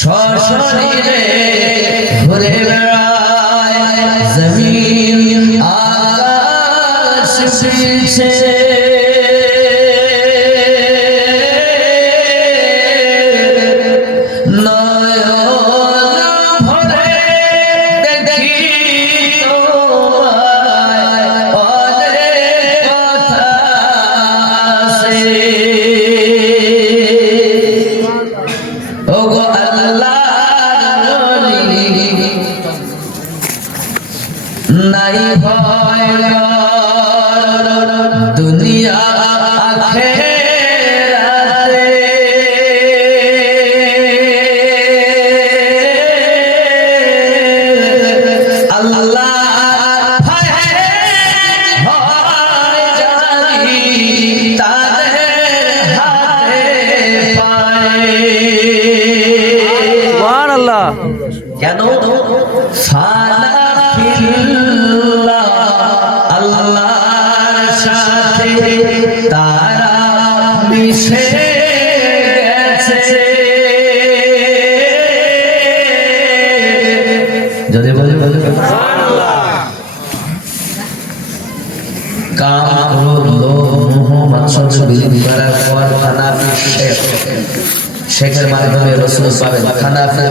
সশরীরে ঘুরে বেড়ায় জমিন আকাশ পিছে নয়ন ভরে দেখি তোমায় অনেক কথা আছে ওগো নাই ভয় দুনিয়া আখিরাতে আল্লাহ ভয়ে হয় জানি তাদের হাতে পায় সুবহানাল্লাহ কেন ফানা আল্লাহর সাথে তারা মিশে গেছে যদি বলে সুবহানাল্লাহ কাম ক্রোধ লোভ মোহ মাৎসর্য বিলীন করার পর হানাফি শেখের মাধ্যমে রাসূল পাবেন হানাফি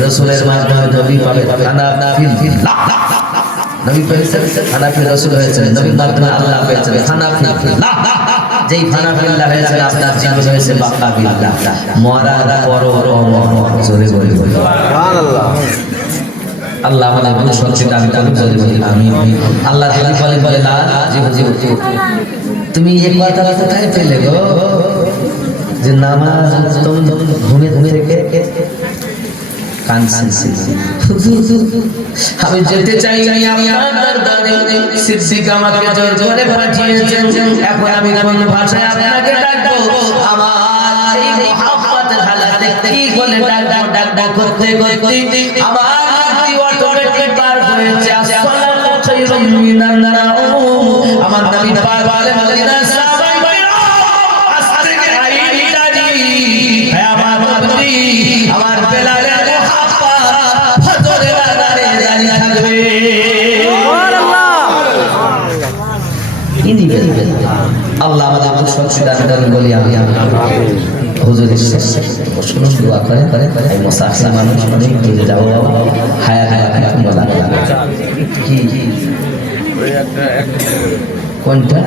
রাসূলের মাধ্যমে নবী পাবেন হানাফি নবী পেয়েছেন হানাফি রাসূল হয়েছেন নবীর মাধ্যমে আল্লাহ পেয়েছেন হানাফি যেই হানাফিল্লাহ হয়েছে আপনার জীবন হয়েছে বাকাবিল্লাহ মরার পরও জোরে বলি সুবহানাল্লাহ আল্লাহ আমাদের ভুল সত্যি দাবি করুন জোরে বলি আমিন আল্লাহ হাবিব বলে না জীব তুমি এই কথা কোথায় পেলে গো যে নামাজ তুমি ঘুমে থেকে আমি যেতে চাই আপনার দরবারে সিদ্দিক আমাকে জোর করে পাঠিয়েছেন এখন আমি কোন ভাষায় আপনাকে ডাকবো আমার এই মুহাব্বতের হালাতে কি বলে ডাকবো করতে আমার হাতি অটোমেটিক পার হয়েছে আসসালাতু খায়রুম মিনান নাওম আমার নবী পাক বলেন না সাহাবায়ে আস্তে আইটা জি হে আমার নবী আমার বেলালে আল্লাহ আমাদের সচ্চিদান দান বলি আমি হুজুরের শেষে শুনুন দোয়া করে এই মুসাফির মানুষ অনেক দূরে যাও হায়াত বলা কি কোনটা